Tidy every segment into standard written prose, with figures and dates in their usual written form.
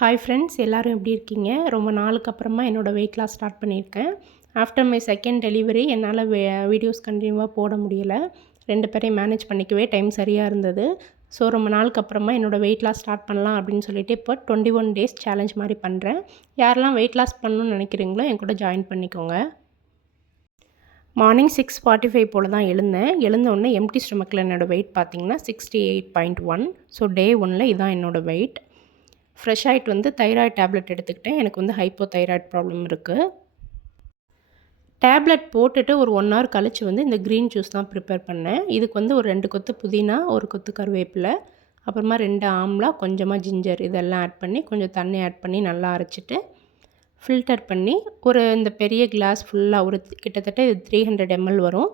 Hi friends, எல்லோரும் எப்படி இருக்கீங்க? ரொம்ப நாளுக்கு அப்புறமா என்னோடய வெயிட் லாஸ் ஸ்டார்ட் பண்ணியிருக்கேன். ஆஃப்டர் மை செகண்ட் டெலிவரி என்னால் வீடியோஸ் கண்டினியூவாக போட முடியலை. 2 பேரையும் மேனேஜ் பண்ணிக்கவே டைம் சரியாக இருந்தது. ஸோ ரொம்ப நாளுக்கு அப்புறமா என்னோடய வெயிட் லாஸ் ஸ்டார்ட் பண்ணலாம் அப்படின்னு சொல்லிட்டு இப்போ 21 டேஸ் சேலஞ்ச் மாதிரி பண்ணுறேன். யாரெல்லாம் வெயிட் லாஸ் பண்ணணும்னு நினைக்கிறீங்களோ என் கூட ஜாயின் பண்ணிக்கோங்க. மார்னிங் 6:45 போல் தான் எழுந்தோடனே எம்டி ஸ்டொமக்கில் என்னோடய வெயிட் பார்த்திங்கன்னா 68.1. ஸோ டே 1ல் இதுதான் என்னோடய வெயிட். ஃப்ரெஷ் ஆகிட்டு தைராய்டு டேப்லெட் எடுத்துக்கிட்டேன். எனக்கு ஹைப்போதைராய்டு ப்ராப்ளம் இருக்குது. டேப்லெட் போட்டுட்டு ஒரு 1 ஹவர் கழித்து இந்த க்ரீன் ஜூஸ் தான் ப்ரிப்பேர் பண்ணேன். இதுக்கு ஒரு 2 கொத்து புதினா, 1 கொத்து கருவேப்பிலை, அப்புறமா 2 ஆம்லா, கொஞ்சமாக ஜிஞ்சர் இதெல்லாம் ஆட் பண்ணி கொஞ்சம் தண்ணி ஆட் பண்ணி நல்லா அரைச்சிட்டு ஃபில்டர் பண்ணி இந்த பெரிய கிளாஸ் ஃபுல்லாக கிட்டத்தட்ட 300 ml வரும்.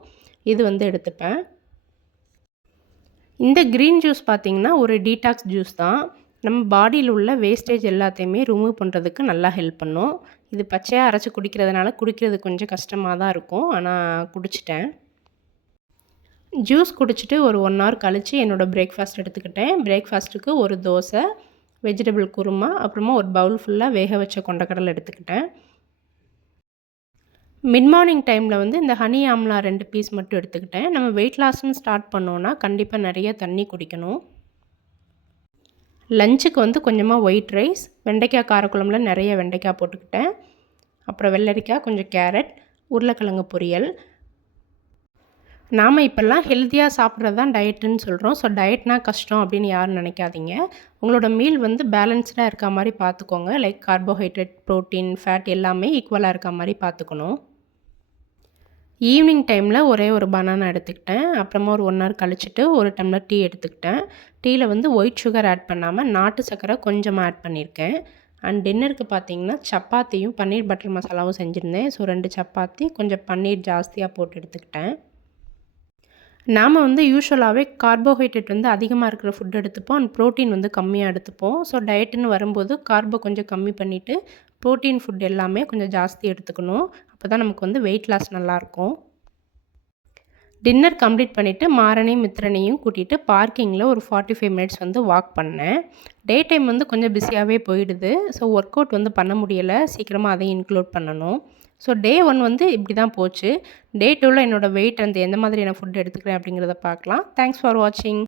இது எடுத்துப்பேன். இந்த க்ரீன் ஜூஸ் பார்த்திங்கன்னா ஒரு டீடாக்ஸ் ஜூஸ் தான். நம்ம பாடியில் உள்ள வேஸ்டேஜ் எல்லாத்தையுமே ரிமூவ் பண்ணுறதுக்கு நல்லா ஹெல்ப் பண்ணும். இது பச்சையாக அரைச்சி குடிக்கிறதுனால குடிக்கிறது கொஞ்சம் கஷ்டமாக தான் இருக்கும். ஆனால் குடிச்சிட்டேன். ஜூஸ் குடிச்சிட்டு ஒரு 1 ஹவர் கழித்து என்னோடய பிரேக்ஃபாஸ்ட் எடுத்துக்கிட்டேன். பிரேக்ஃபாஸ்ட்டுக்கு ஒரு தோசை, வெஜிடபிள் குருமா, அப்புறமா ஒரு பவுல் ஃபுல்லாக வேக வச்ச கொண்டக்கடலை எடுத்துக்கிட்டேன். மிட் மார்னிங் டைமில் இந்த ஹனி ஆம்லா 2 பீஸ் மட்டும் எடுத்துக்கிட்டேன். நம்ம வெயிட் லாஸ்ன்னு ஸ்டார்ட் பண்ணோன்னா கண்டிப்பாக நிறைய தண்ணி குடிக்கணும். லஞ்சுக்கு கொஞ்சமாக ஒயிட் ரைஸ், வெண்டைக்காய் காரக்குழம்புல நிறைய வெண்டைக்காய் போட்டுக்கிட்டேன். அப்புறம் வெள்ளரிக்காய், கொஞ்சம் கேரட், உருளைக்கிழங்கு பொரியல். நாம் இப்போல்லாம் ஹெல்த்தியாக சாப்பிட்றது தான் டயட்டுன்னு சொல்கிறோம். ஸோ டயட்னா கஷ்டம் அப்படின்னு யாரும் நினைக்காதீங்க. உங்களோட மீல் பேலன்ஸ்டாக இருக்க மாதிரி பார்த்துக்கோங்க. லைக் கார்போஹைட்ரேட், ப்ரோட்டீன், ஃபேட் எல்லாமே ஈக்குவலாக இருக்க மாதிரி பார்த்துக்கணும். ஈவினிங் டைமில் ஒரே ஒரு பனானா எடுத்துக்கிட்டேன். அப்புறமா ஒரு 1 ஹவர் கழிச்சிட்டு ஒரு டம்ளர் டீ எடுத்துக்கிட்டேன். டீயில் ஒயிட் சுகர் ஆட் பண்ணாமல் நாட்டு சர்க்கரை கொஞ்சமாக ஆட் பண்ணியிருக்கேன். அண்ட் டின்னருக்கு பார்த்திங்கன்னா சப்பாத்தியும் பன்னீர் பட்டர் மசாலாவும் செஞ்சுருந்தேன். ஸோ 2 சப்பாத்தி, கொஞ்சம் பன்னீர் ஜாஸ்தியாக போட்டு எடுத்துக்கிட்டேன். நாம் யூஸ்வலாகவே கார்போஹைட்ரேட் அதிகமாக இருக்கிற ஃபுட் எடுத்துப்போம். அண்ட் ப்ரோட்டீன் கம்மியாக எடுத்துப்போம். ஸோ டயட்டுன்னு வரும்போது கார்போ கொஞ்சம் கம்மி பண்ணிவிட்டு ப்ரோட்டீன் ஃபுட் எல்லாமே கொஞ்சம் ஜாஸ்தி எடுத்துக்கணும். அப்போ தான் நமக்கு வெயிட் லாஸ் நல்லாயிருக்கும். டின்னர் கம்ப்ளீட் பண்ணிவிட்டு மாறனையும் மித்திரனையும் கூட்டிகிட்டு பார்க்கிங்கில் ஒரு 45 மினிட்ஸ் வாக் பண்ணேன். டே டைம் கொஞ்சம் பிஸியாகவே போயிடுது. ஸோ ஒர்க் அவுட் பண்ண முடியலை. சீக்கிரமாக அதையும் இன்க்ளூட் பண்ணணும். ஸோ டே 1 இப்படி தான் போச்சு. டே 2ல் என்னோடய வெயிட் எந்த மாதிரியான ஃபுட் எடுத்துக்கிறேன் அப்படிங்கிறத பார்க்கலாம். தேங்க்ஸ் ஃபார் வாட்சிங்.